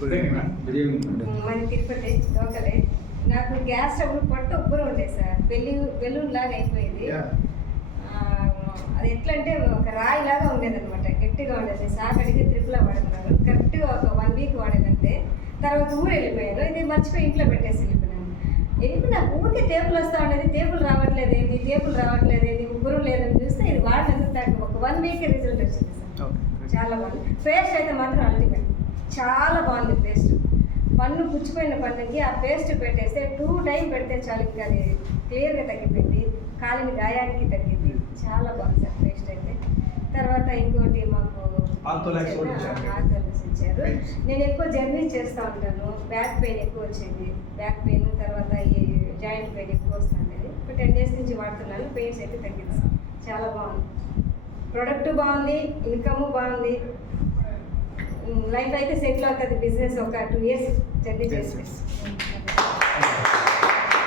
మన తిరుపతి లోకలే. నాకు గ్యాస్ ట్రబుల్ పొట్ట ఉబ్బరం ఉండేది సార్, బెలూన్ లాగా అయిపోయింది. అది ఎట్లా అంటే ఒక రాయి లాగా ఉండేది అనమాట, గట్టిగా ఉండేది. సార్ అడిగి త్రిపులా వాడుతున్నారు, కరెక్ట్గా ఒక 1 వీక్ వాడేదంటే తర్వాత ఊరు వెళ్ళిపోయాను. ఇది మర్చిపోయి ఇంట్లో పెట్టేసి వెళ్ళిపోయినాను. నాకు ఊరికే టేబుల్ వస్తూ ఉండేది, టేబుల్ రావట్లేదు ఏంది, ఉబ్బరం లేదని చూస్తే ఇది వాడినందుకు ఒక 1 వీక్ రిజల్ట్ వచ్చింది సార్. చాలా బాగుంది. పేస్ట్ అయితే మాత్రం అల్టిమేట్, చాలా బాగుంది పేస్ట్. పన్ను పుచ్చిపోయిన పన్నుకి ఆ పేస్ట్ పెట్టేస్తే 2 టైం పెడితే చాలు, ఇంకా అది క్లియర్గా తగ్గిపోయింది. కాలిన గాయానికి తగ్గింది. చాలా బాగుంది సార్ పేస్ట్ అయితే. తర్వాత ఇంకోటి మాకు ఆర్థోలెక్స్ ఇచ్చారు. నేను ఎక్కువ జర్నీ చేస్తూ ఉంటాను, బ్యాక్ పెయిన్ ఎక్కువ వచ్చేది. బ్యాక్ పెయిన్ తర్వాత ఈ జాయింట్ పెయిన్ ఎక్కువ వస్తుంది. ఒక 10 days నుంచి వాడుతున్నాను, పెయిన్స్ అయితే తగ్గింది. చాలా బాగుంది ప్రోడక్ట్, బాగుంది, ఇన్కమ్ బాగుంది. లైఫ్ అయితే సెటిల్ అవుతుంది. బిజినెస్ ఒక 2 years జర్నీ చేసి